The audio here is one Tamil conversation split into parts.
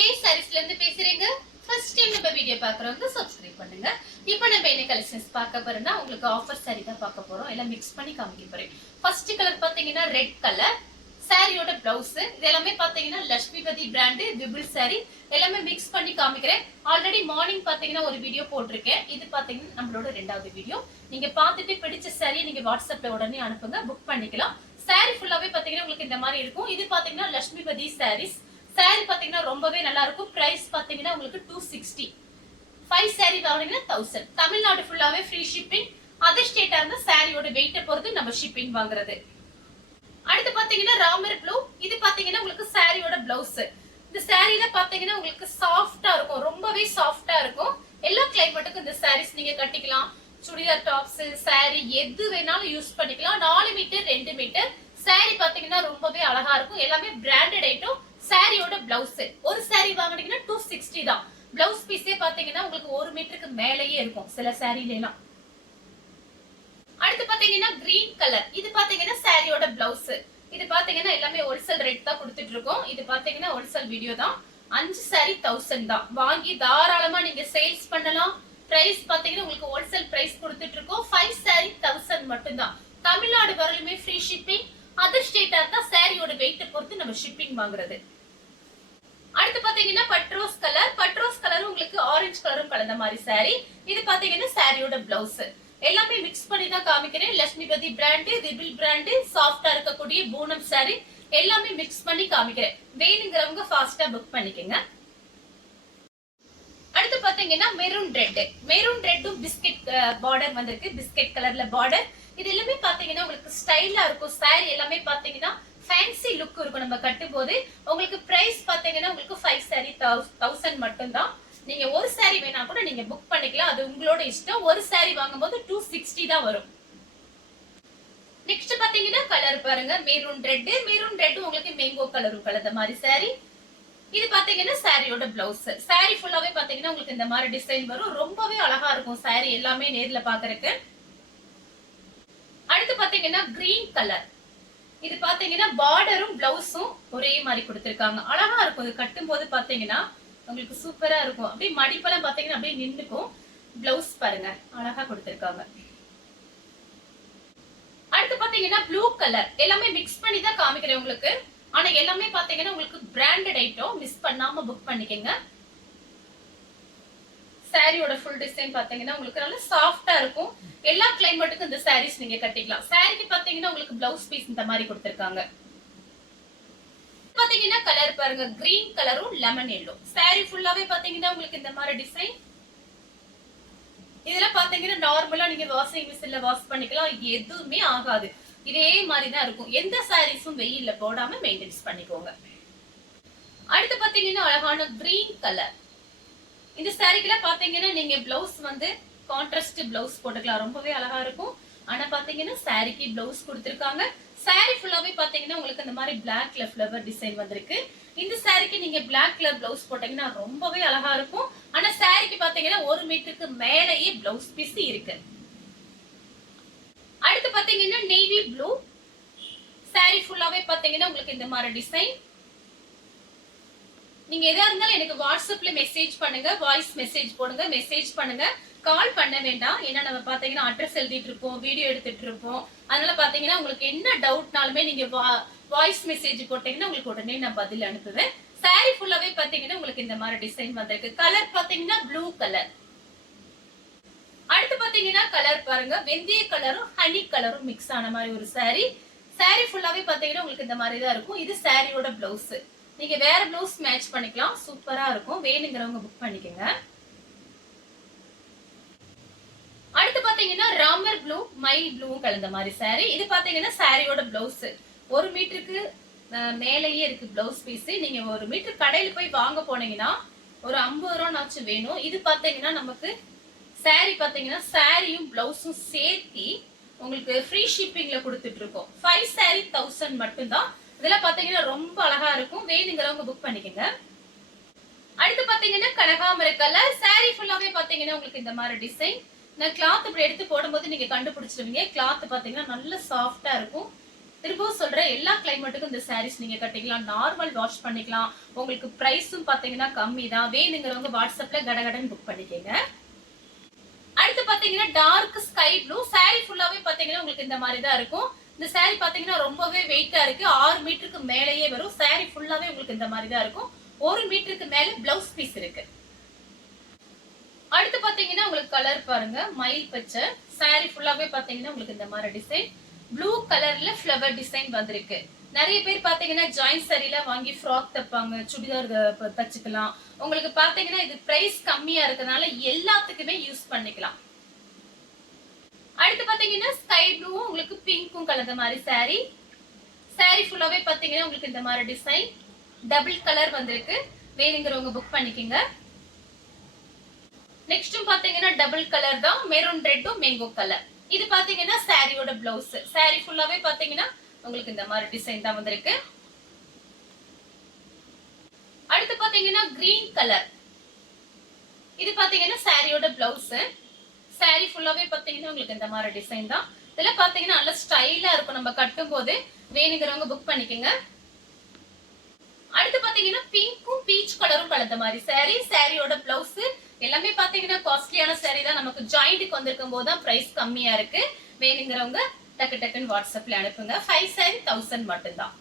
கே சாரீஸ்ல இருந்து பேசுறீங்க. ஃபர்ஸ்ட் டைம் நம்ம வீடியோ பார்க்கறவங்க சப்ஸ்கிரைப் பண்ணுங்க. இப்போ நம்ம என்ன கலெக்ஷன்ஸ் பார்க்க போறோம்னா உங்களுக்கு ஆஃபர் சாரி தான் பார்க்க போறோம். எல்லாம் மிக்ஸ் பண்ணி காமிக்க போறேன். ஃபர்ஸ்ட் கலர் பாத்தீங்கன்னா ரெட் கலர். சாரியோட பிளவுஸ் இது எல்லாமே பாத்தீங்கன்னா லட்சுமிபதி பிராண்ட் விபிள் சாரி எல்லாமே மிக்ஸ் பண்ணி காமிக்கிறேன். ஆல்ரெடி மார்னிங் பாத்தீங்கன்னா ஒரு வீடியோ போட்டிருக்கேன். இது பாத்தீங்கன்னா நம்மளோட ரெண்டாவது வீடியோ. நீங்க பார்த்துட்டு பிடிச்ச சாரி நீங்க வாட்ஸ்அப்ல உடனே அனுப்புங்க, புக் பண்ணிக்கலாம். சாரி ஃபுல்லாவே பாத்தீங்கன்னா உங்களுக்கு இந்த மாதிரி இருக்கும். இது பாத்தீங்கன்னா லட்சுமிபதி சாரீஸ். சாரி பாத்தீங்கன்னா ரொம்பவே நல்லா இருக்கும். பிரைஸ் பாத்தீங்கன்னா உங்களுக்கு 260. 5 சாரி வாங்குனீங்கன்னா 1000. தமிழ்நாடு ஃபுல்லாவே ஃப்ரீ ஷிப்பிங். அதர் ஸ்டேட்டா இருந்தா சாரியோட வெயிட்ட பொறுத்து நம்ம ஷிப்பிங் வாங்குறது. அடுத்து பாத்தீங்கன்னா ராமர் ப்ளூ. இது பாத்தீங்கன்னா உங்களுக்கு சாரியோட பிளவுஸ். இந்த சாரில பாத்தீங்கன்னா உங்களுக்கு சாஃப்ட்டா இருக்கும், ரொம்பவே சாஃப்ட்டா இருக்கும். எல்லா கிளைமேட்டுக்கும் இந்த சாரீஸ் நீங்க கட்டிக்கலாம். சுடிதார் டாப்ஸ், சாரி எது வேணாலும் யூஸ் பண்ணிக்கலாம். 4 மீட்டர் 2 மீட்டர் சாரி பாத்தீங்கன்னா ரொம்பவே அழகா இருக்கும். எல்லாமே பிராண்டட் ஐட்டம். சாரியோட பிளவுஸ் ஒரு சாரி வாங்குனீங்கன்னா 260 தான். பிளவுஸ் பீஸே பாத்தீங்கன்னா உங்களுக்கு 1 மீட்டருக்கு மேலேயே இருக்கும் சில சாரில எல்லாம். அடுத்து பாத்தீங்கன்னா கிரீன் கலர். இது பாத்தீங்கன்னா சாரியோட பிளவுஸ். இது பாத்தீங்கன்னா எல்லாமே ஹோல்சேல் ரேட் தான் கொடுத்துட்டு இருக்கோம். இது பாத்தீங்கன்னா ஹோல்சேல் வீடியோ தான். 5 சாரி 1000 தான். வாங்கி தாராளமா நீங்க சேல்ஸ் பண்ணலாம். பிரைஸ் பாத்தீங்கன்னா உங்களுக்கு ஹோல்சேல் பிரைஸ் கொடுத்துட்டு இருக்கோம். 5 சாரி 1000 மட்டும் தான். தமிழ்நாடு வரலுமே ஃப்ரீ ஷிப்பிங். அதர் ஸ்டேட்டா இருந்தா சாரியோட வெயிட்ட பொறுத்து நம்ம ஷிப்பிங் வாங்குறது. அடுத்து பாத்தீங்கன்னா பட்ரோஸ் கலர். பட்ரோஸ் கலரும் உங்களுக்கு ஆரஞ்சு கலரும் கலந்த மாதிரி சாரி. இது பாத்தீங்கன்னா சாரியோட பிளவுஸ். எல்லாமே மிக்ஸ் பண்ணி தான் காமிக்கிறேன். லட்சுமிபதி பிராண்ட், விபிள் பிராண்ட், சாஃப்டா இருக்கக்கூடிய பூனம் சாரி எல்லாமே மிக்ஸ் பண்ணி காமிக்கிறேன். வேணுங்கிறவங்க ஃபாஸ்டா புக் பண்ணிக்கங்க. அடுத்து பாத்தீங்கன்னா மெரூன் ரெட். மெரூன் ரெட்டும் பிஸ்கட் பார்டர் வந்திருக்கு. பிஸ்கட் கலர்ல பார்டர். இது எல்லாமே பாத்தீங்கன்னா உங்களுக்கு ஸ்டைலா இருக்கும். சாரி எல்லாமே பாத்தீங்கன்னா ஃபேன்சி லுக் இருக்கும். நம்ம கட்டும் போது உங்களுக்கு பிரைஸ் பாத்தீங்கன்னா உங்களுக்கு 5 சாரி 1000 மட்டும் தான். நீங்க ஒரு சாரி வேணா கூட நீங்க புக் பண்ணிக்கலாம். அது உங்களோட இஷ்டம். ஒரு சாரி வாங்கும்போது 260 தான் வரும். நெக்ஸ்ட் பாத்தீங்கன்னா கலர் பாருங்க. Maroon red. மெரூன் ரெட் உங்களுக்கு மேங்கோ கலரும் கலந்த மாதிரி சாரி. இது பாத்தீங்கன்னா சாரியோட பிளவுஸ். சாரி ஃபுல்லாவே பாத்தீங்கன்னா உங்களுக்கு இந்த மாதிரி டிசைன் வரும். ரொம்பவே அழகா இருக்கும் சாரி எல்லாமே நேர்ல பாக்குறதுக்கு. அடுத்து பாத்தீங்கன்னா கிரீன் கலர். இது பாத்தீங்கன்னா பார்டரும் பிளவுஸும் ஒரே மாதிரி கொடுத்திருக்காங்க. அழகா இருக்கும். இது கட்டும் போது பாத்தீங்கன்னா உங்களுக்கு சூப்பரா இருக்கும். அப்படியே மடிப்பெல்லாம் பாத்தீங்கன்னா அப்படியே நின்னுக்கும். பிளவுஸ் பாருங்க அழகா கொடுத்திருக்காங்க. அடுத்து பாத்தீங்கன்னா ப்ளூ கலர். எல்லாமே மிக்ஸ் பண்ணி தான் காமிக்கிறேன் உங்களுக்கு. ஆனா எல்லாமே பாத்தீங்கன்னா உங்களுக்கு பிராண்டட் ஐட்டம். மிஸ் பண்ணாம புக் பண்ணிக்கங்க. சாரியோட ஃபுல் டிசைன் பாத்தீங்கன்னா உங்களுக்கு நல்ல சாஃப்ட்டா இருக்கும். எல்லா கிளைமேட்டுக்கும் இந்த சாரீஸ் நீங்க கட்டிக்கலாம். சாரிக்கு பாத்தீங்கன்னா உங்களுக்கு பிளவுஸ் பீஸ் இந்த மாதிரி கொடுத்திருக்காங்க. பாத்தீங்கன்னா கலர் பாருங்க. கிரீன் கலரும் லெமன் எல்லோ. சாரி ஃபுல்லாவே பாத்தீங்கன்னா உங்களுக்கு இந்த மாதிரி டிசைன். இதெல்லாம் பாத்தீங்கன்னா நார்மலா நீங்க வாஷிங் மிஷின்ல வாஷ் பண்ணிக்கலாம். எதுவுமே ஆகாது. இதே மாதிரி தான் இருக்கும். எந்த சாரீஸும் வெயில்ல போடாம மெயின்டைன்ஸ் பண்ணிக்கோங்க. அடுத்து பாத்தீங்கன்னா அழகான கிரீன் கலர். இந்த சாரிக்குலாம் பாத்தீங்கன்னா நீங்க பிளவுஸ் வந்து கான்ட்ராஸ்ட் பிளவுஸ் போட்டுக்கலாம். ரொம்பவே அழகா இருக்கும். ஆனா பாத்தீங்கன்னா சாரிக்கு பிளவுஸ் கொடுத்திருக்காங்க. சாரி ஃபுல்லாவே பாத்தீங்கன்னா உங்களுக்கு இந்த மாதிரி பிளாக்ல ஃப்ளவர் டிசைன் வந்திருக்கு. இந்த சாரிக்கு நீங்க பிளாக் கலர் பிளவுஸ் போட்டீங்கன்னா ரொம்பவே அழகா இருக்கும். ஆனா சாரிக்கு பாத்தீங்கன்னா 1 மீட்டருக்கு மேலேயே பிளவுஸ் பீஸ் இருக்கு. அடுத்து பாத்தீங்கன்னா நேவி ப்ளூ. சாரி ஃபுல்லாவே பாத்தீங்கன்னா உங்களுக்கு இந்த மாதிரி டிசைன். நீங்க எதா இருந்தாலும் எனக்கு வாட்ஸ்அப்ல மெசேஜ் பண்ணுங்க. வாய்ஸ் மெசேஜ் போடுங்க. மெசேஜ் பண்ணுங்க. கால் பண்ண வேண்டாம். ஏன்னா நம்ம பாத்தீங்கன்னா அட்ரஸ் எழுதிட்டு இருப்போம், வீடியோ எடுத்துட்டு இருப்போம். அதனால பாத்தீங்கன்னா உங்களுக்கு என்ன டவுட்னாலுமே நீங்க வாய்ஸ் மெசேஜ் போட்டீங்கன்னா உங்களுக்கு உடனே நான் பதில் அனுப்புவேன். சாரி ஃபுல்லாவே பாத்தீங்கன்னா உங்களுக்கு இந்த மாதிரி டிசைன் வந்திருக்கு. கலர் பாத்தீங்கன்னா ப்ளூ கலர். அடுத்து பாத்தீங்கன்னா கலர் பாருங்க. வெந்தய கலரும் ஹனி கலரும் மிக்ஸ் ஆன மாதிரி ஒரு சாரி. சாரி ஃபுல்லாவே பாத்தீங்கன்னா உங்களுக்கு இந்த மாதிரி தான் இருக்கும். இது சாரியோட பிளவுஸ். நீங்க வேற பிளவுஸ் மேட்ச் பண்ணிக்கலாம். சூப்பரா இருக்கும். வேணுங்கிறவங்க புக் பண்ணிக்கங்க. அடுத்து பாத்தீங்கன்னா ராமர் ப்ளூ மைல் ப்ளூ கலந்த மாதிரி சாரி. இது பாத்தீங்கன்னா சாரியோட பிளவுஸ். 1 மீட்டருக்கு மேலேயே இருக்கு பிளவுஸ் பீஸ். நீங்க 1 மீட்டர் கடையில போய் வாங்க போனீங்கன்னா ஒரு 50 ரூபாய்னாச்சும் வேணும். இது பாத்தீங்கன்னா நமக்கு சாரி பாத்தீங்கன்னா சாரியும் பிளவுஸும் சேர்த்தி உங்களுக்கு ஃப்ரீ ஷிப்பிங்ல கொடுத்துட்டு இருக்கோம். 5 சாரி 1000 மட்டும் தான். இதெல்லாம் பாத்தீங்கன்னா ரொம்ப அழகா இருக்கும். வேணுங்கிறவங்க புக் பண்ணிக்கங்க. அடுத்து பாத்தீங்கன்னா கனகாமர கலர். சாரி ஃபுல்லாவே பாத்தீங்கன்னா உங்களுக்கு இந்த மாதிரி டிசைன். நான் கிளாத் இப்படி எடுத்து போடும்போது நீங்க கண்டுபிடிச்சிருவீங்க. கிளாத் பாத்தீங்கன்னா நல்ல சாஃப்டா இருக்கும். திரும்பவும் சொல்றேன், எல்லா கிளைமேட்டுக்கும் இந்த சாரீஸ் நீங்க கட்டிக்கலாம், நார்மல் வாஷ் பண்ணிக்கலாம். உங்களுக்கு பிரைஸும் பாத்தீங்கன்னா கம்மி தான். வேணுங்கிறவங்க வாட்ஸ்அப்ல கடகடன் புக் பண்ணிக்கங்க. அடுத்து பாத்தீங்கன்னா டார்க் ஸ்கை ப்ளூ சாரி ஃபுல்லாவே பாத்தீங்கன்னா உங்களுக்கு இந்த மாதிரி தான் இருக்கும். இந்த சாரி பாத்தீங்கன்னா ரொம்பவே வெயிட்டா இருக்கு. 6 மீட்டருக்கு மேலேயே வரும். சாரி ஃபுல்லாவே உங்களுக்கு இந்த மாதிரி தான் இருக்கும். 1 மீட்டருக்கு மேல பிளவுஸ் பீஸ் இருக்கு. அடுத்து பாத்தீங்கன்னா உங்களுக்கு கலர் பாருங்க, மயில் பச்சை. சாரி ஃபுல்லாவே பாத்தீங்கன்னா உங்களுக்கு இந்த மாதிரி டிசைன். ப்ளூ கலர்ல ஃப்ளவர் டிசைன் வந்திருக்கு. நிறைய பேர் பாத்தீங்கன்னா ஜாயின் சாரில வாங்கி ஃப்ராக் தப்பாங்க, சுடிதார் தச்சுக்கலாம். உங்களுக்கு பாத்தீங்கன்னா இது பிரைஸ் கம்மியா இருக்கனால எல்லாத்துக்குமே யூஸ் பண்ணிக்கலாம். அடுத்து பாத்தீங்கன்னா ஸ்கை ப்ளூவும் உங்களுக்கு பிங்க்கும் கலந்த மாதிரி சாரி. சாரி ஃபுல்லாவே பாத்தீங்கன்னா உங்களுக்கு இந்த மாதிரி டிசைன். டபுள் கலர் வந்திருக்கு. வேணுங்கிறவங்க புக் பண்ணிக்கங்க. நெக்ஸ்டும் பாத்தீங்கன்னா டபுள் கலர் தான், மெரூன் ரெட்டும் மேங்கோ கலர். இது பாத்தீங்கன்னா சாரியோட பிளவுஸ். சாரி ஃபுல்லாவே பாத்தீங்கன்னா உங்களுக்கு இந்த மாதிரி டிசைன் தான் வந்திருக்கு. அடுத்து பாத்தீங்கன்னா கிரீன் கலர். இது பாத்தீங்கன்னா சாரியோட பிளவுஸ். சாரி ஃபுல்லாவே பாத்தீங்கன்னா உங்களுக்கு இந்த மாதிரி டிசைன் தான். இதுல பாத்தீங்கன்னா நல்ல ஸ்டைலா இருக்கும். நம்ம கட்டும் போது வேணுங்கிறவங்க புக் பண்ணிக்கங்க. அடுத்து பாத்தீங்கன்னா பிங்க்கும் பீச் கலரும் கலந்த மாதிரி சாரி. சாரியோட பிளவுஸ் எல்லாமே பாத்தீங்கன்னா காஸ்ட்லியான சாரி தான். நமக்கு ஜாயிண்ட்டுக்கு வந்திருக்கும் போது தான் பிரைஸ் கம்மியா இருக்கு. வேணுங்கிறவங்க டக்கு டக்குன்னு வாட்ஸ்அப்ல அனுப்புங்க. 5 சாரி 1000 மட்டும்தான்.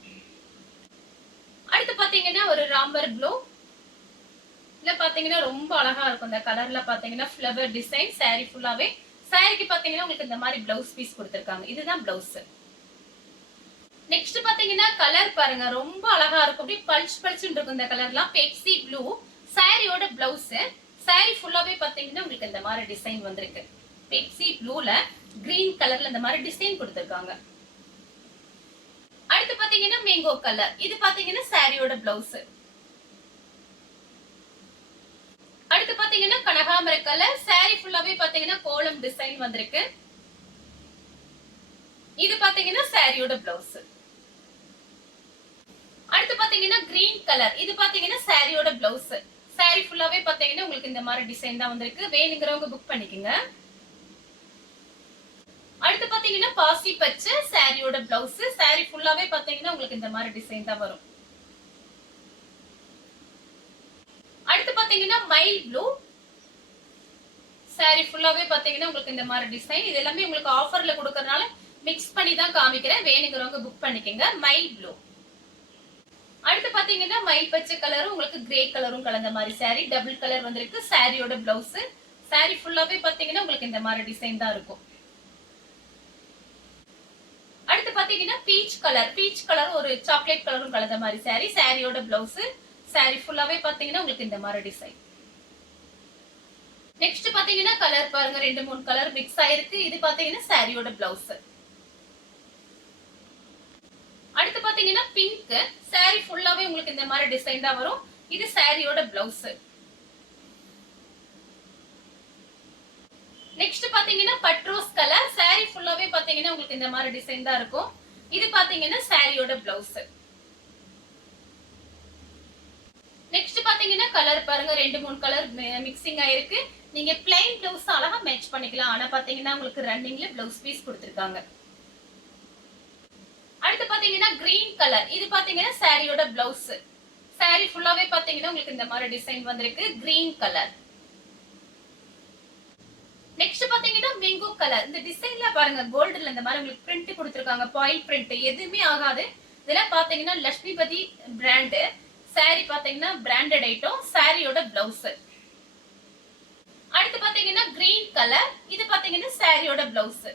அடுத்து பாத்தீங்கன்னா ஒரு ராம்பர் ப்ளூ. இதுல பாத்தீங்கன்னா ரொம்ப அழகா இருக்கும். இந்த கலர்ல பாத்தீங்கன்னா ஃப்ளவர் டிசைன். சாரி ஃபுல்லாவே சாரிக்கு பாத்தீங்கன்னா உங்களுக்கு இந்த மாதிரி பிளவுஸ் பீஸ் கொடுத்திருக்காங்க. இதுதான் பிளவுஸ். நெக்ஸ்ட் பாத்தீங்கன்னா கலர் பாருங்க, ரொம்ப அழகா இருக்கும். அப்படியே பல்ச் பல்ச்சுன்னு இருக்கும் இந்த கலர்லாம். பெப்சி ப்ளூ சாரியோட பிளவுஸ். சாரி ஃபுல்லாவே பாத்தீங்கன்னா உங்களுக்கு இந்த மாதிரி டிசைன் வந்திருக்கு. பெப்சி ப்ளூல கிரீன் கலர்ல இந்த மாதிரி டிசைன் கொடுத்திருக்காங்க. அடுத்து பாத்தீங்கன்னா மேங்கோ கலர். இது பாத்தீங்கன்னா சாரியோட பிளவுஸ். அடுத்து பாத்தீங்கன்னா கனகாமர கலர். சாரி ஃபுல்லாவே பாத்தீங்கன்னா கோலம் டிசைன் வந்திருக்கு. இது பாத்தீங்கன்னா சாரியோட பிளவுஸ். அடுத்து பாத்தீங்கன்னா கிரீன் கலர். இது பாத்தீங்கன்னா சாரியோட பிளவுஸ். சாரி ஃபுல்லாவே பாத்தீங்கன்னா உங்களுக்கு இந்த மாதிரி டிசைன் தான் வந்திருக்கு. வேணுங்கிறவங்க புக் பண்ணிக்கங்க. அடுத்து பாத்தீங்கன்னா பாசி பச்சை சாரியோட பிளவுஸ். சாரி ஃபுல்லாவே பாத்தீங்கன்னா உங்களுக்கு இந்த மாதிரி டிசைன் தான் வரும். அடுத்து பாத்தீங்கன்னா மயில் ப்ளூ. சாரி ஃபுல்லாவே பாத்தீங்கன்னா உங்களுக்கு இந்த மாதிரி டிசைன். இது எல்லாமே உங்களுக்கு ஆஃபர்ல கொடுக்கறனால மிக்ஸ் பண்ணி தான் காமிக்கிறேன். வேணுங்கிறவங்க புக் பண்ணிக்கங்க. மயில் ப்ளூ. அடுத்து பாத்தீங்கன்னா மயில் பச்சை கலரும் உங்களுக்கு கிரே கலரும் கலந்த மாதிரி சாரி. டபுள் கலர் வந்திருக்கு. சாரியோட பிளவுஸ். சாரி ஃபுல்லாவே பாத்தீங்கன்னா உங்களுக்கு இந்த மாதிரி டிசைன் தான் இருக்கும். அடுத்து பாத்தீங்கன்னா பீச் கலர். பீச் கலர் ஒரு சாக்லேட் கலரும் கலந்த மாதிரி சாரி. சாரியோட பிளவுஸ். சாரி ஃபுல்லாவே பாத்தீங்கன்னா உங்களுக்கு இந்த மாதிரி டிசைன். நெக்ஸ்ட் பாத்தீங்கன்னா கலர் பாருங்க, 2-3 கலர் மிக்ஸ் ஆயிருக்கு. இது பாத்தீங்கன்னா சாரியோட பிளவுஸ். அடுத்து பாத்தீங்கன்னா பிங்க். சாரி ஃபுல்லாவே உங்களுக்கு இந்த மாதிரி டிசைன் தான் வரும். இது சாரியோட பிளவுஸ். நெக்ஸ்ட் பாத்தீங்கன்னா பட்ரோஸ் கலர். சாரி ஃபுல்லாவே பாத்தீங்கன்னா உங்களுக்கு இந்த மாதிரி டிசைன் தான் இருக்கும். இது பாத்தீங்கன்னா சாரியோட பிளவுஸ். நெக்ஸ்ட் பாத்தீங்கன்னா கலர் பாருங்க, 2-3 கலர் மிக்சிங் ஆயிருக்கு. நீங்க பிளைன் பிளவுஸ் அழகா மேட்ச் பண்ணிக்கலாம். ஆனா பாத்தீங்கன்னா உங்களுக்கு ரன்னிங்ல பிளவுஸ் பீஸ் கொடுத்திருக்காங்க. அடுத்து பாத்தீங்கன்னா கிரீன் கலர். இது பாத்தீங்கன்னா சாரியோட பிளவுஸ். சாரி ஃபுல்லாவே பாத்தீங்கன்னா உங்களுக்கு இந்த மாதிரி டிசைன் வந்திருக்கு. Green colour. நெக்ஸ்ட் பாத்தீங்கன்னா மேங்கோ கலர். இந்த டிசைன்ல பாருங்க, கோல்டுல இந்த மாதிரி உங்களுக்கு பிரிண்ட் கொடுத்திருக்காங்க. பாயில் பிரிண்ட் எதுவுமே ஆகாது. இதெல்லாம் பாத்தீங்கன்னா லட்சுமிபதி பிராண்ட். சாரி பாத்தீங்கன்னா பிராண்டட் ஐட்டம். சாரியோட பிளவுஸ். அடுத்து பாத்தீங்கன்னா கிரீன் கலர். இது பாத்தீங்கன்னா சாரியோட பிளவுஸ்.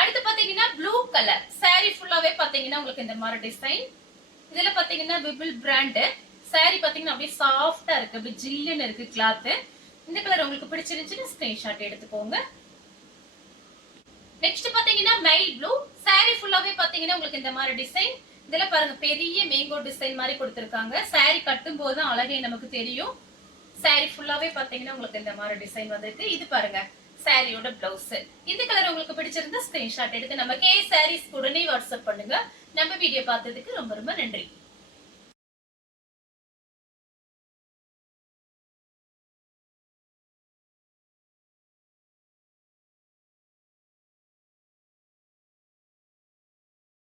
அடுத்து பாத்தீங்கன்னா ப்ளூ கலர். சாரி ஃபுல்லாவே பாத்தீங்கன்னா உங்களுக்கு இந்த மாதிரி டிசைன். இதுல பாத்தீங்கன்னா விபிள் பிராண்ட். சாரி பாத்தீங்கன்னா அப்படியே சாஃப்டா இருக்கு, அப்படியே ஜில்லுன்னு இருக்கு கிளாத். இந்த கலர் உங்களுக்கு பிடிச்சிருந்துச்சுன்னா ஸ்கிரீன்ஷாட் எடுத்துக்கோங்க. நெக்ஸ்ட் பாத்தீங்கன்னா மயில் ப்ளூ. சாரி ஃபுல்லாவே பாத்தீங்கன்னா உங்களுக்கு இந்த மாதிரி டிசைன். இதுல பாருங்க பெரிய மேங்கோ டிசைன் மாதிரி கொடுத்திருக்காங்க. சாரி கட்டும் போது தான் அழகே நமக்கு தெரியும். சாரி ஃபுல்லாவே பாத்தீங்கன்னா உங்களுக்கு இந்த மாதிரி டிசைன் வந்திருக்கு. இது பாருங்க சாரியோட பிளவுஸ். இந்த கலர் உங்களுக்கு பிடிச்சிருந்தா ஸ்கிரீன்ஷாட் எடுத்து நம்ம கே சாரீஸ் உடனே வாட்ஸ்அப் பண்ணுங்க. நம்ம வீடியோ பார்த்ததுக்கு ரொம்ப ரொம்ப நன்றி.